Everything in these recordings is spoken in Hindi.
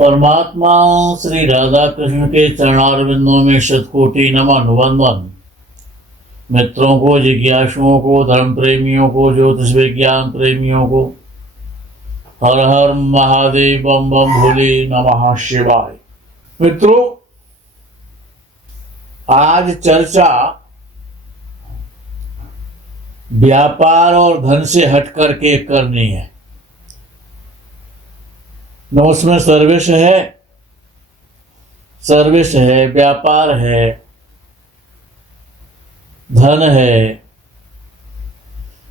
परमात्मा श्री राधा कृष्ण के चरणारविंदों में शतकोटि नमन वंदन। मित्रों को, जिज्ञासुओं को, धर्म प्रेमियों को, ज्योतिष विज्ञान प्रेमियों को हर हर महादेव, बम बम भोले, नमः शिवाय। मित्रों, आज चर्चा व्यापार और धन से हट करके करनी है। न उसमें सर्विस है, व्यापार है, धन है,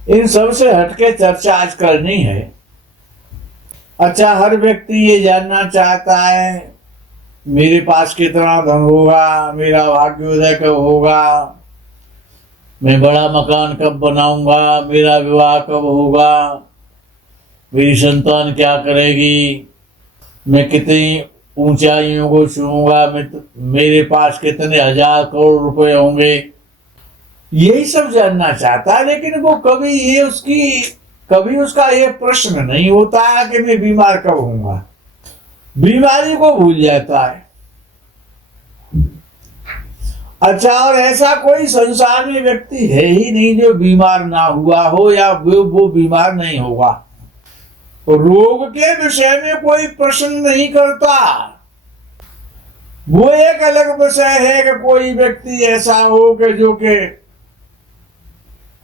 इन सब से हटके चर्चा आज करनी है। अच्छा, हर व्यक्ति ये जानना चाहता है मेरे पास कितना धन होगा, मेरा भाग्योदय कब होगा, मैं बड़ा मकान कब बनाऊंगा, मेरा विवाह कब होगा, मेरी संतान क्या करेगी, मैं कितनी ऊंचाइयों को छूऊंगा, मेरे पास कितने हजार करोड़ रुपए होंगे, यही सब जानना चाहता है। लेकिन वो कभी उसका ये प्रश्न नहीं होता है कि मैं बीमार कब होऊंगा। बीमारी को भूल जाता है। अच्छा, और ऐसा कोई संसार में व्यक्ति है ही नहीं जो बीमार ना हुआ हो या वो बीमार नहीं होगा। रोग के विषय में कोई प्रश्न नहीं करता। वो एक अलग विषय है कि कोई व्यक्ति ऐसा हो कि जो के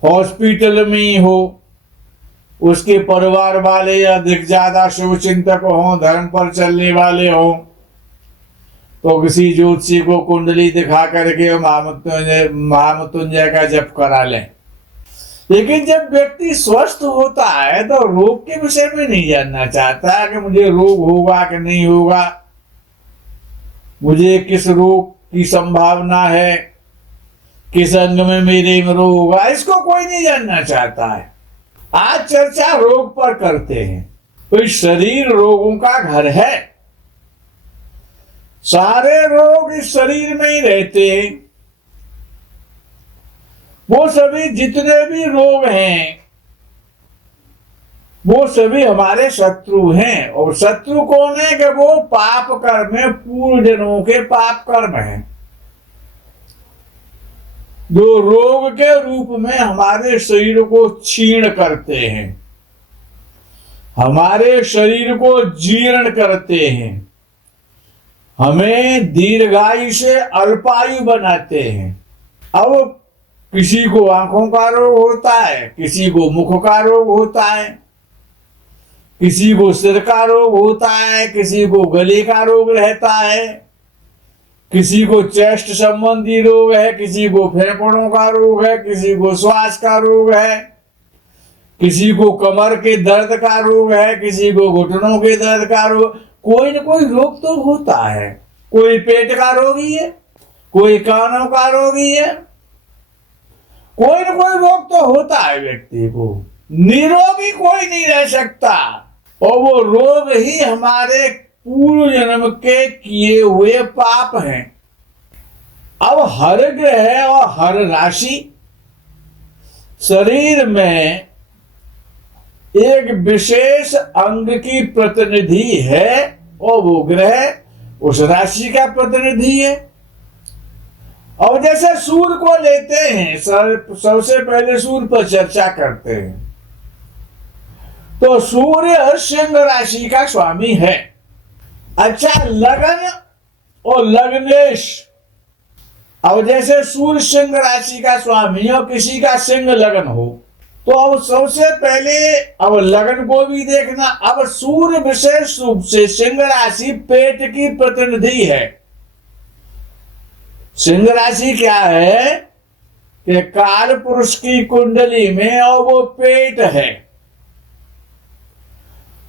हॉस्पिटल में हो, उसके परिवार वाले अधिक ज्यादा शुभ चिंतक हों, धर्म पर चलने वाले हों, तो किसी ज्योतिषी को कुंडली दिखा करके महामृत्युंजय का जप करा लें। लेकिन जब व्यक्ति स्वस्थ होता है तो रोग के विषय में नहीं जानना चाहता कि मुझे रोग होगा कि नहीं होगा, मुझे किस रोग की संभावना है, किस अंग में मेरे में रोग होगा, इसको कोई नहीं जानना चाहता है। आज चर्चा रोग पर करते हैं। तो शरीर रोगों का घर है। सारे रोग इस शरीर में ही रहते हैं। वो सभी जितने भी रोग हैं वो सभी हमारे शत्रु हैं। और शत्रु कौन है कि वो पाप कर्म है, पूर्व जन्मों के पाप कर्म है, जो रोग के रूप में हमारे शरीर को क्षीण करते हैं, हमारे शरीर को जीर्ण करते हैं, हमें दीर्घायु से अल्पायु बनाते हैं। अब किसी को आंखों का रोग होता है, किसी को मुख का रोग होता है, किसी को सिर का रोग होता है, किसी को गले का रोग रहता है, किसी को चेस्ट संबंधी रोग है, किसी को फेफड़ों का रोग है, किसी को श्वास का रोग है, किसी को कमर के दर्द का रोग है, किसी को घुटनों के दर्द का रोग। कोई न कोई रोग तो होता है। कोई पेट का रोगी है, कोई कानों का रोगी है, कोई न कोई रोग तो होता है व्यक्ति को। निरोगी कोई नहीं रह सकता। और वो रोग ही हमारे पूर्व जन्म के किए हुए पाप हैं। अब हर ग्रह और हर राशि शरीर में एक विशेष अंग की प्रतिनिधि है और वो ग्रह उस राशि का प्रतिनिधि है। और जैसे सूर्य को लेते हैं, सबसे पहले सूर्य पर चर्चा करते हैं। तो सूर्य सिंह राशि का स्वामी है। अच्छा, लगन और लग्नेश। अब जैसे सूर्य सिंह राशि का स्वामी और किसी का सिंह लगन हो, तो अब सबसे पहले अब लगन को भी देखना। अब सूर्य विशेष रूप से सिंह राशि पेट की प्रतिनिधि है। सिंह राशि क्या है कि काल पुरुष की कुंडली में और वो पेट है।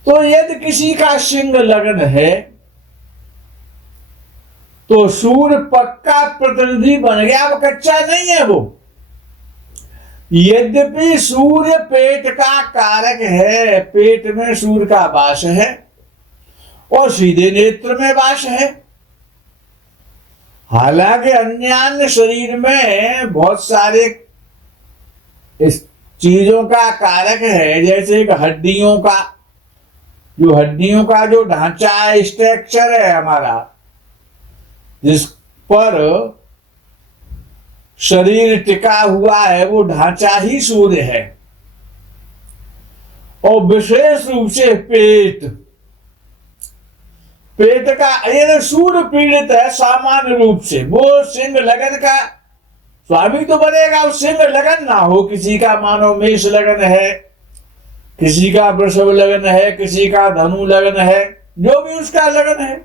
तो यदि किसी का सिंह लगन है तो सूर्य पक्का प्रतिनिधि बन गया। अब कच्चा नहीं है वो। यद्यपि सूर्य पेट का कारक है, पेट में सूर्य का वास है और सीधे नेत्र में वास है। हालांकि अन्य शरीर में बहुत सारे इस चीजों का कारक है, जैसे हड्डियों का, जो हड्डियों का जो ढांचा है, स्ट्रक्चर है हमारा, जिस पर शरीर टिका हुआ है, वो ढांचा ही सूर्य है। और विशेष रूप से पेट का ये सूर्य पीड़ित है सामान्य रूप से। वो सिंह लगन का स्वामी तो बनेगा, उस सिंह लगन ना हो। किसी का मानो मेष लगन है, किसी का वृषभ लगन है, किसी का धनु लगन है, जो भी उसका लगन है।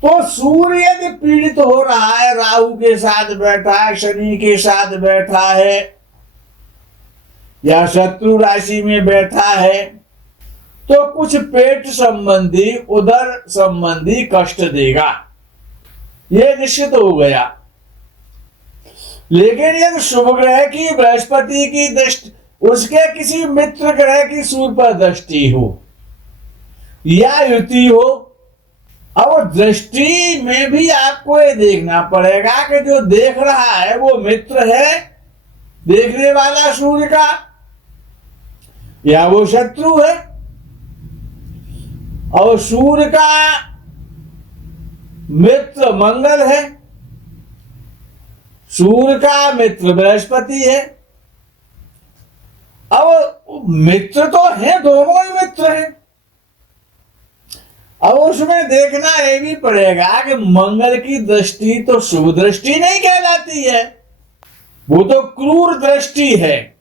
तो सूर्य यदि पीड़ित हो रहा है, राहु के साथ बैठा है, शनि के साथ बैठा है, या शत्रु राशि में बैठा है, तो कुछ पेट संबंधी, उदर संबंधी कष्ट देगा, ये निश्चित हो गया। लेकिन यदि शुभ ग्रह की, बृहस्पति की दृष्टि, उसके किसी मित्र ग्रह की सूर्य पर दृष्टि हो या युति हो, अब दृष्टि में भी आपको ये देखना पड़ेगा कि जो देख रहा है वो मित्र है देखने वाला सूर्य का, या वो शत्रु है। और सूर्य का मित्र मंगल है, सूर्य का मित्र बृहस्पति है। अब मित्र तो है, दोनों ही मित्र हैं। अब उसमें देखना ये भी पड़ेगा कि मंगल की दृष्टि तो शुभ दृष्टि नहीं कहलाती है, वो तो क्रूर दृष्टि है।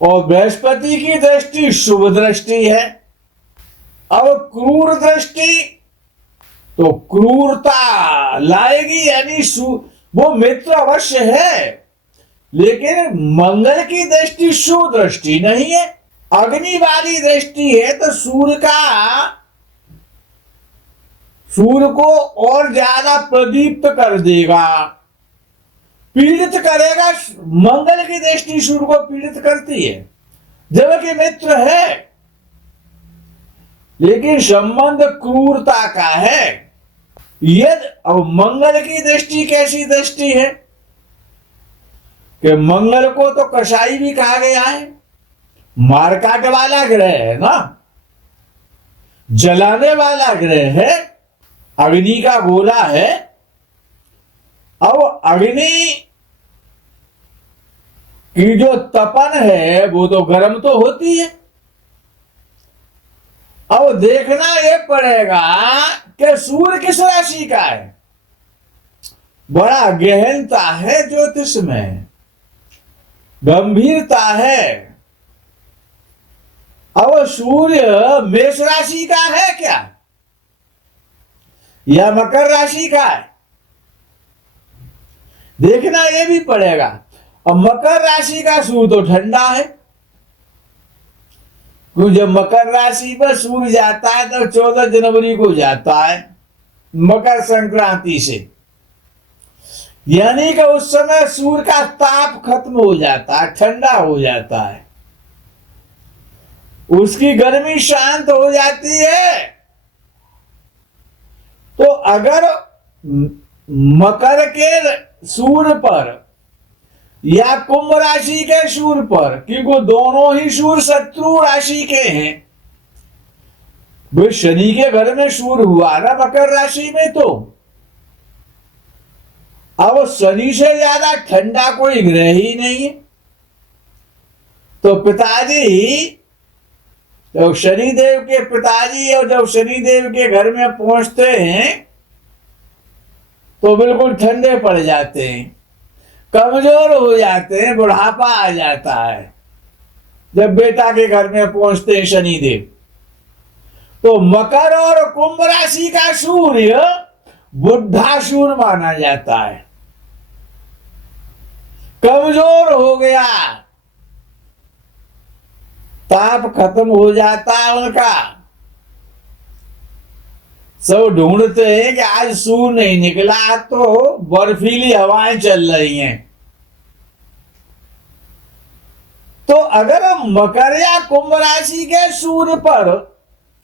और बृहस्पति की दृष्टि शुभ दृष्टि है। अब क्रूर दृष्टि तो क्रूरता लाएगी, यानी वो मित्र अवश्य है, लेकिन मंगल की दृष्टि शुभ दृष्टि नहीं है, अग्नि वाली दृष्टि है। तो सूर्य को और ज्यादा प्रदीप्त कर देगा, पीड़ित करेगा। मंगल की दृष्टि सूर्य को पीड़ित करती है, जबकि मित्र है, लेकिन संबंध क्रूरता का है। यदि अब मंगल की दृष्टि कैसी दृष्टि है कि मंगल को तो कसाई भी कहा गया है, मारकाट वाला ग्रह है ना, जलाने वाला ग्रह है, अग्नि का गोला है। अब अग्नि की जो तपन है वो तो गर्म तो होती है। अब देखना ये पड़ेगा कि सूर्य किस राशि का है। बड़ा गहनता है ज्योतिष में, गंभीरता है। अब सूर्य मेष राशि का है क्या, या मकर राशि का है, देखना ये भी पड़ेगा। अब मकर राशि का सूर्य तो ठंडा है, क्यों जब मकर राशि पर सूर्य जाता है तो 14 जनवरी को जाता है, मकर संक्रांति से, यानी कि उस समय सूर्य का ताप खत्म हो जाता है, ठंडा हो जाता है, उसकी गर्मी शांत हो जाती है। तो अगर मकर के सूर्य पर या कुंभ राशि के सूर्य पर, क्योंकि दोनों ही सूर्य शत्रु राशि के हैं, भाई शनि के घर में सूर्य हुआ ना मकर राशि में, तो अब शनि से ज्यादा ठंडा कोई ग्रह ही नहीं है। तो पिताजी, तो शनिदेव के पिताजी, और जब शनिदेव के घर में पहुंचते हैं तो बिल्कुल ठंडे पड़ जाते हैं, कमजोर हो जाते हैं, बुढ़ापा आ जाता है जब बेटा के घर में पहुंचते हैं शनिदेव। तो मकर और कुंभ राशि का सूर्य बुढ़ा सूर्य माना जाता है, कमजोर हो गया, ताप खत्म हो जाता है उनका। सब ढूंढते हैं कि आज सूर्य नहीं निकला, तो बर्फीली हवाएं चल रही हैं। तो अगर मकर या कुंभ राशि के सूर्य पर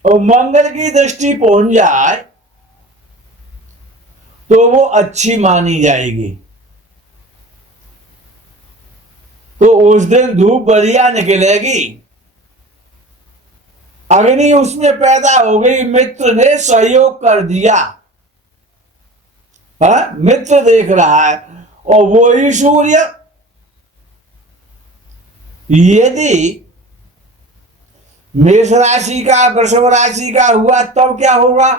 मंगल की दृष्टि पहुंच जाए तो वो अच्छी मानी जाएगी। तो उस दिन धूप बढ़िया निकलेगी। अग्नि उसमें पैदा हो गई, मित्र ने सहयोग कर दिया, मित्र देख रहा है, और वो ही सूर्य। यदि मेष राशि का वृषभ राशि का हुआ तब क्या होगा?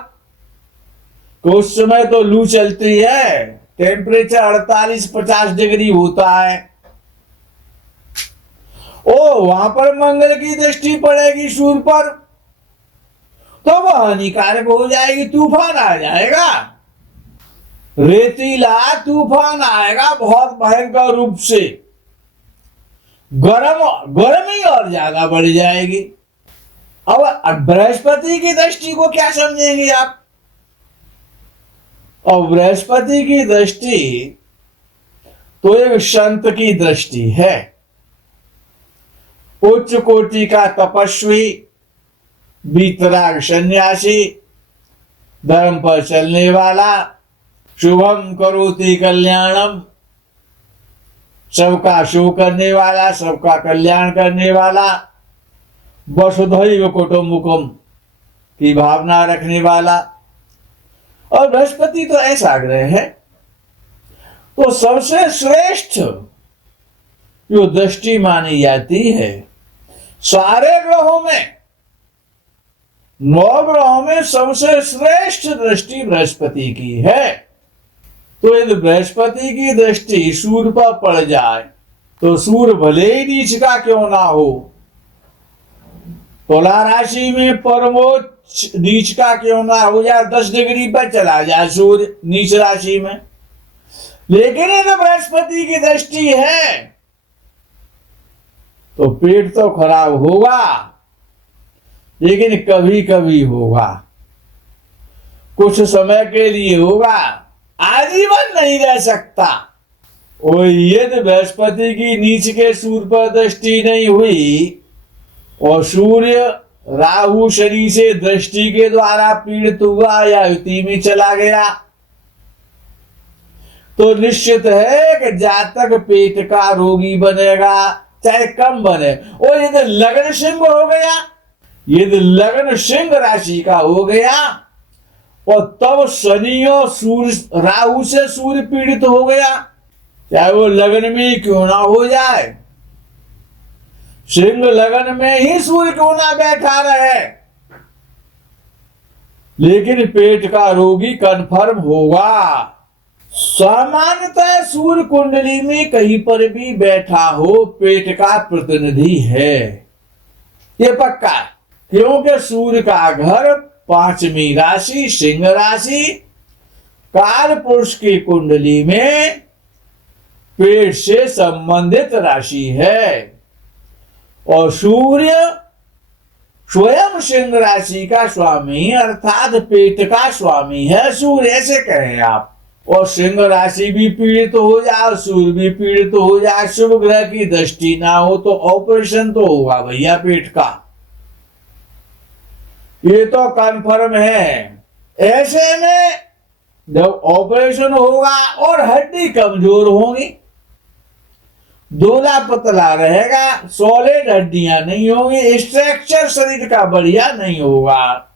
तो उस समय तो लू चलती है, टेम्परेचर 48-50 डिग्री होता है। वहां पर मंगल की दृष्टि पड़ेगी सूर्य पर, तो वह हानिकारक हो जाएगी, तूफान आ जाएगा, रेतीला तूफान आएगा बहुत भयंकर रूप से, गर्मी और ज्यादा बढ़ जाएगी। अब बृहस्पति की दृष्टि को क्या समझेंगे आप? और बृहस्पति की दृष्टि तो एक संत की दृष्टि है, उच्च कोटि का तपस्वी, वीतराग सन्यासी, धर्म पर चलने वाला, शुभम करोति कल्याणम, सबका शुभ करने वाला, सबका कल्याण करने वाला, वसुधैव कुटुम्बकम की भावना रखने वाला। और बृहस्पति तो ऐसा ग्रह है, तो सबसे श्रेष्ठ जो दृष्टि मानी जाती है सारे ग्रहों में, 9 ग्रहों में सबसे श्रेष्ठ दृष्टि बृहस्पति की है। तो यदि बृहस्पति की दृष्टि सूर्य पर पड़ जाए तो सूर्य भले ही नीच का क्यों ना हो, तुला राशि में परमोच्च नीच का क्यों ना हो जाए, 10 डिग्री पर चला जाए सूर्य नीच राशि में, लेकिन यदि बृहस्पति की दृष्टि है तो पेट तो खराब होगा, लेकिन कभी कभी होगा, कुछ समय के लिए होगा, आजीवन नहीं रह सकता। और यदि बृहस्पति की नीच के सूर्य पर दृष्टि नहीं हुई और सूर्य राहु शनि से दृष्टि के द्वारा पीड़ित हुआ या युति में चला गया, तो निश्चित है कि जातक पेट का रोगी बनेगा, चाहे कम बने। और यदि लग्न सिंह हो गया, यदि लग्न सिंह राशि का हो गया और तब शनि और सूर्य राहु से सूर्य पीड़ित हो गया, चाहे वो लग्न में क्यों ना हो जाए, सिंह लगन में ही सूर्य क्यों ना बैठा रहे, लेकिन पेट का रोगी कन्फर्म होगा। सामान्यतः सूर्य कुंडली में कहीं पर भी बैठा हो पेट का प्रतिनिधि है, ये पक्का, क्योंकि सूर्य का घर 5वीं राशि सिंह राशि काल पुरुष की कुंडली में पेट से संबंधित राशि है, और सूर्य स्वयं सिंह राशि का स्वामी अर्थात पेट का स्वामी है सूर्य, ऐसे कहें आप। और सिंह राशि भी पीड़ित हो जाए, सूर्य भी पीड़ित हो जाए, शुभ ग्रह की दृष्टि ना हो तो ऑपरेशन तो होगा भैया पेट का, ये तो कन्फर्म है। ऐसे में जब ऑपरेशन होगा और हड्डी कमजोर होगी, दूल्हा पतला रहेगा, सॉलिड हड्डियां नहीं होंगी, स्ट्रक्चर शरीर का बढ़िया नहीं होगा,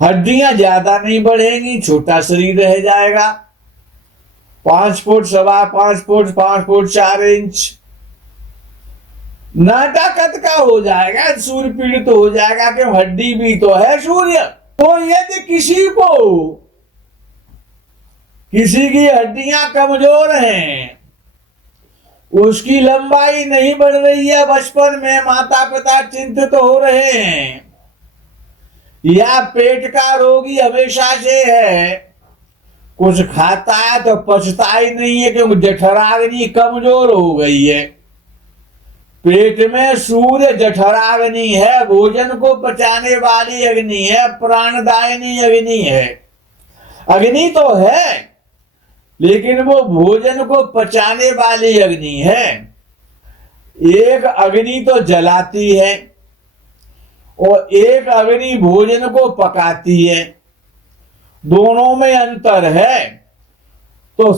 हड्डियां ज्यादा नहीं बढ़ेंगी, छोटा शरीर रह जाएगा, 5 फुट 5.25 फुट 5 फुट 4 इंच नाटा कद का हो जाएगा, सूर्य पीड़ित हो जाएगा कि हड्डी भी तो है सूर्य। तो यदि किसी की हड्डियां कमजोर हैं, उसकी लंबाई नहीं बढ़ रही है, बचपन में माता पिता चिंतित हो रहे हैं, या पेट का रोगी हमेशा से है, कुछ खाता है तो पचता ही नहीं है क्योंकि जठराग्नि कमजोर हो गई है, पेट में सूर्य जठराग्नि है, भोजन को पचाने वाली अग्नि है, प्राणदायिनी अग्नि है, अग्नि तो है लेकिन वो भोजन को पचाने वाली अग्नि है। एक अग्नि तो जलाती है और एक अग्नि भोजन को पकाती है, दोनों में अंतर है। तो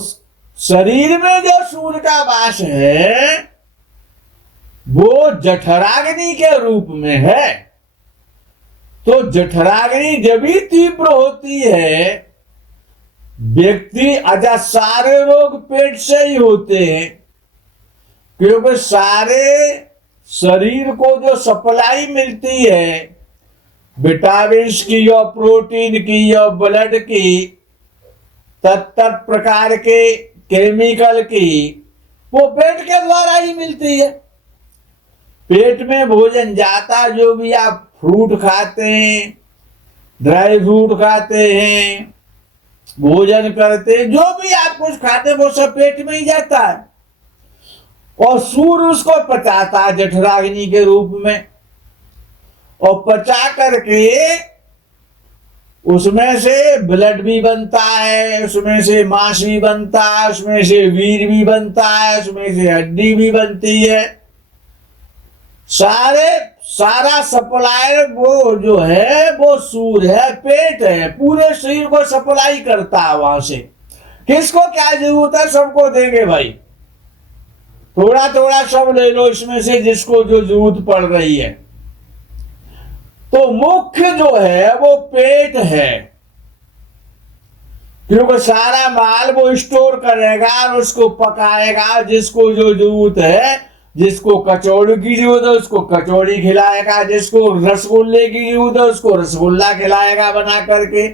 शरीर में जो सूर्य का वास है वो जठराग्नि के रूप में है, तो जठराग्नि जब भी तीव्र होती है, व्यक्ति अच्छा सारे रोग पेट से ही होते हैं, क्योंकि सारे शरीर को जो सप्लाई मिलती है विटामिन की या प्रोटीन की या ब्लड की, तत्त प्रकार के केमिकल की, वो पेट के द्वारा ही मिलती है। पेट में भोजन जाता, जो भी आप फ्रूट खाते हैं, ड्राई फ्रूट खाते हैं, भोजन करते हैं, जो भी आप कुछ खाते हैं वो सब पेट में ही जाता है, और सूर्य उसको पचाता है जठराग्नि के रूप में, और पचा करके उसमें से ब्लड भी बनता है, उसमें से मांस भी बनता है, उसमें से वीर भी बनता है, उसमें से हड्डी भी बनती है। सारा सप्लाई वो जो है वो सूर्य है, पेट है, पूरे शरीर को सप्लाई करता है वहां से। किसको क्या जरूरत है सबको देंगे भाई, थोड़ा थोड़ा सब ले लो इसमें से जिसको जो जरूरत पड़ रही है। तो मुख्य जो है वो पेट है, क्योंकि सारा माल वो स्टोर करेगा और उसको पकाएगा, जिसको जो जरूरत है, जिसको कचौड़ी की जरूरत है उसको कचौड़ी खिलाएगा, जिसको रसगुल्ले की जरूरत है उसको रसगुल्ला खिलाएगा बना करके,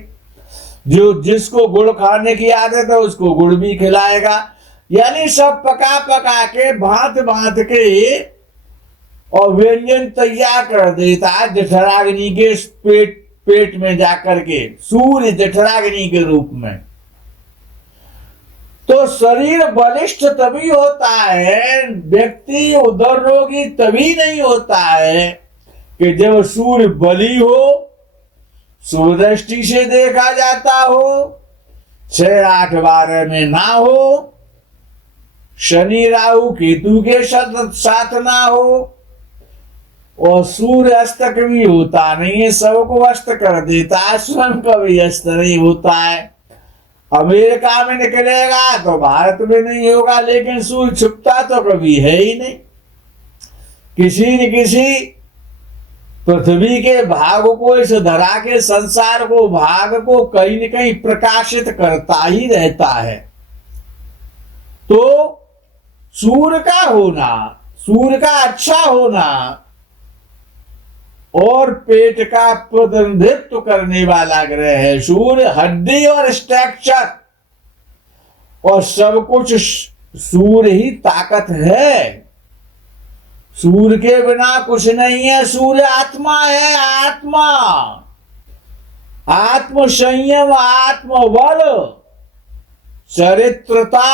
जो जिसको गुड़ खाने की आदत है उसको गुड़ भी खिलाएगा। यानी सब पका पका के भांत भांत के और व्यंजन तैयार कर देता है जठराग्नि के पेट में जाकर के, सूर्य जठराग्नि के रूप में। तो शरीर बलिष्ठ तभी होता है, व्यक्ति उदर रोगी तभी नहीं होता है कि जब सूर्य बली हो, सूर्य दृष्टि से देखा जाता हो, 6, 8, 12 में ना हो, शनि राहु केतु के साथ ना हो, और सूर्य अस्त कभी होता नहीं है, सबको अस्त कर देता है, स्वयं कभी अस्त नहीं होता है। अमेरिका में निकलेगा तो भारत में नहीं होगा, लेकिन सूर्य छुपता तो कभी है ही नहीं। किसी न किसी पृथ्वी के भाग को, इस धरा के संसार को, भाग को कहीं न कहीं प्रकाशित करता ही रहता है। तो सूर्य का होना, सूर्य का अच्छा होना और पेट का प्रतिनिधित्व करने वाला ग्रह है सूर्य। हड्डी और स्ट्रक्चर और सब कुछ सूर्य ही ताकत है, सूर्य के बिना कुछ नहीं है। सूर्य आत्मा है, आत्मा, आत्म संयम, आत्मबल, चरित्रता,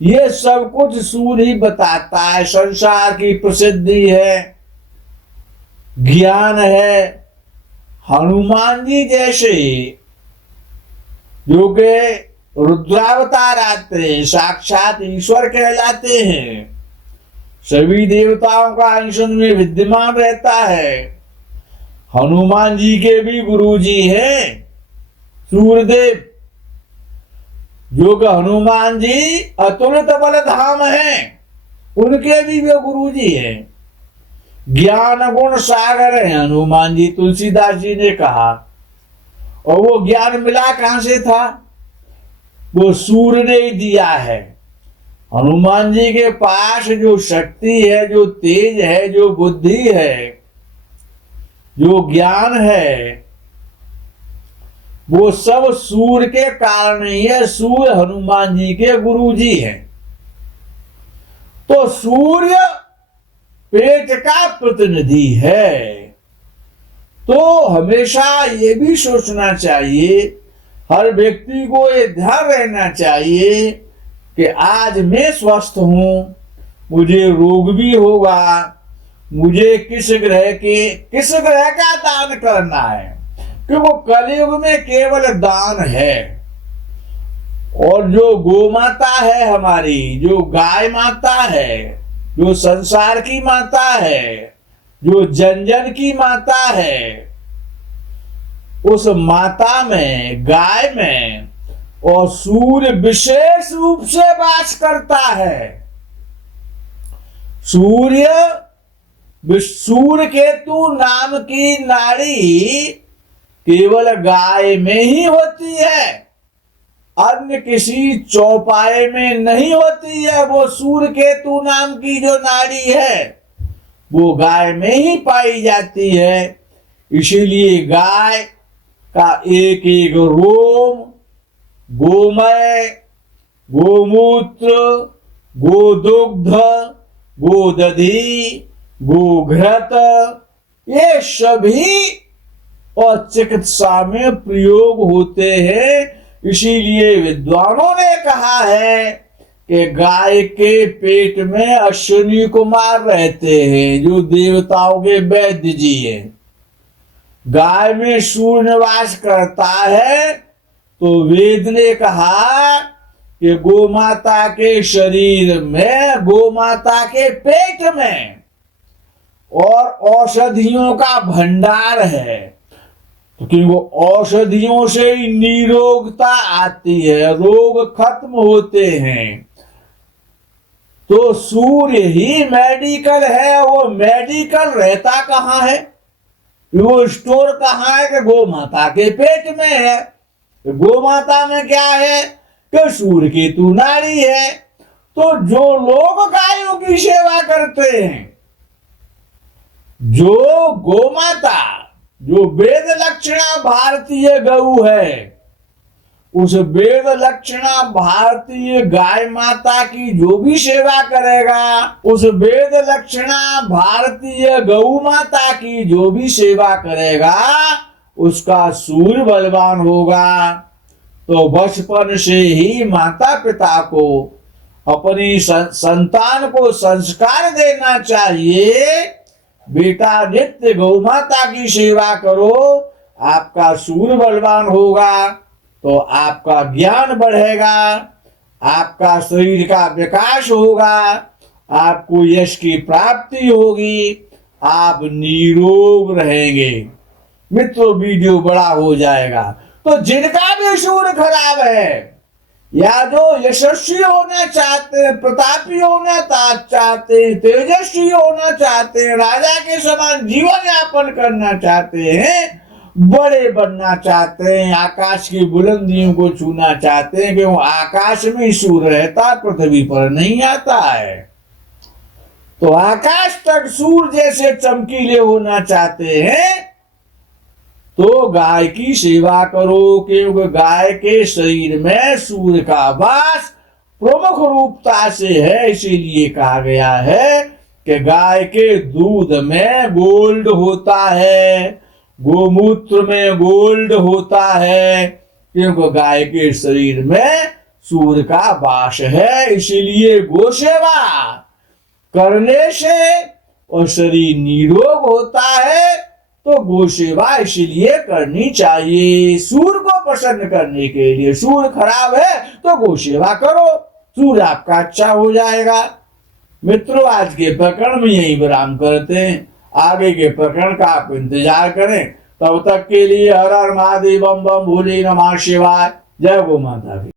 ये सब कुछ सूर्य ही बताता है। संसार की प्रसिद्धि है, ज्ञान है। हनुमान जी जैसे जो के रुद्रावतार आते हैं, साक्षात ईश्वर कहलाते हैं, सभी देवताओं का अंश में विद्यमान रहता है। हनुमान जी के भी गुरु जी हैं सूर्यदेव, जो कि हनुमान जी अतुलित बल धाम है, उनके भी वे गुरु जी हैं। ज्ञान गुण सागर है हनुमान जी, तुलसीदास जी ने कहा। और वो ज्ञान मिला कहां से था? वो सूर्य ने दिया है। हनुमान जी के पास जो शक्ति है, जो तेज है, जो बुद्धि है, जो ज्ञान है, वो सब सूर्य के कारण ही है। सूर्य हनुमान जी के गुरु जी हैं। तो सूर्य पेट का प्रतिनिधि है। तो हमेशा ये भी सोचना चाहिए, हर व्यक्ति को ये ध्यान रहना चाहिए कि आज मैं स्वस्थ हूं, मुझे रोग भी होगा, मुझे किस ग्रह का दान करना है, क्योंकि कलयुग में केवल दान है। और जो गौ माता है हमारी, जो गाय माता है, जो संसार की माता है, जो जन जन की माता है, उस माता में, गाय में और सूर्य विशेष रूप से वास करता है। सूर्य सूर्य केतु नाम की नाड़ी केवल गाय में ही होती है, अन्य किसी चौपाए में नहीं होती है। वो सूर्य केतु नाम की जो नाड़ी है वो गाय में ही पाई जाती है। इसीलिए गाय का एक एक रोम, गोमय, गोमूत्र, गोदुग्ध, गोदधि, गोघृत, ये सभी और चिकित्सा में प्रयोग होते हैं। इसीलिए विद्वानों ने कहा है कि गाय के पेट में अश्विनी कुमार रहते हैं, जो देवताओं के वैद्य जी हैं। गाय में सूर्य निवास करता है, तो वेद ने कहा कि गोमाता के शरीर में, गोमाता के पेट में और औषधियों का भंडार है, तो क्योंकि वो औषधियों से ही निरोगता आती है, रोग खत्म होते हैं। तो सूर्य ही मेडिकल है। वो मेडिकल रहता कहाँ है, वो स्टोर कहाँ है कि गोमाता के पेट में है। गोमाता में क्या है कि सूर्य केतु नाड़ी है। तो जो लोग गायों की सेवा करते हैं, जो गोमाता, जो वेद लक्षणा भारतीय गऊ है, उस वेद लक्षणा भारतीय गाय माता की जो भी सेवा करेगा, उस वेद लक्षणा भारतीय गऊ माता की जो भी सेवा करेगा, उसका सूर्य बलवान होगा। तो बचपन से ही माता पिता को अपनी संतान को संस्कार देना चाहिए, बेटा नित्य गौ माता की सेवा करो, आपका सूर्य बलवान होगा, तो आपका ज्ञान बढ़ेगा, आपका शरीर का विकास होगा, आपको यश की प्राप्ति होगी, आप निरोग रहेंगे। मित्रों, वीडियो बड़ा हो जाएगा। तो जिनका भी सूर्य खराब है, या जो यशस्वी होना चाहते हैं, प्रतापी होना चाहते हैं, तेजस्वी होना चाहते हैं, राजा के समान जीवन यापन करना चाहते हैं, बड़े बनना चाहते हैं, आकाश की बुलंदियों को छूना चाहते हैं, क्यों आकाश में सूर्य रहता, पृथ्वी पर नहीं आता है। तो आकाश तक सूर्य जैसे चमकीले होना चाहते हैं, तो गाय की सेवा करो, क्योंकि गाय के शरीर में सूर्य का वास प्रमुख रूपता से है। इसीलिए कहा गया है कि गाय के दूध में गोल्ड होता है, गोमूत्र में गोल्ड होता है, क्योंकि गाय के शरीर में सूर्य का वास है। इसीलिए गो सेवा करने से और शरीर निरोग होता है। तो गो सेवा इसलिए करनी चाहिए, सूर्य को प्रसन्न करने के लिए। सूर्य खराब है तो गो सेवा करो, सूर्य आपका अच्छा हो जाएगा। मित्रों, आज के प्रकरण में यही विराम करते हैं। आगे के प्रकरण का आप इंतजार करें। तब तक के लिए हर हर महादेव, बम बम भोले नमः शिवाय। जय गो माता की।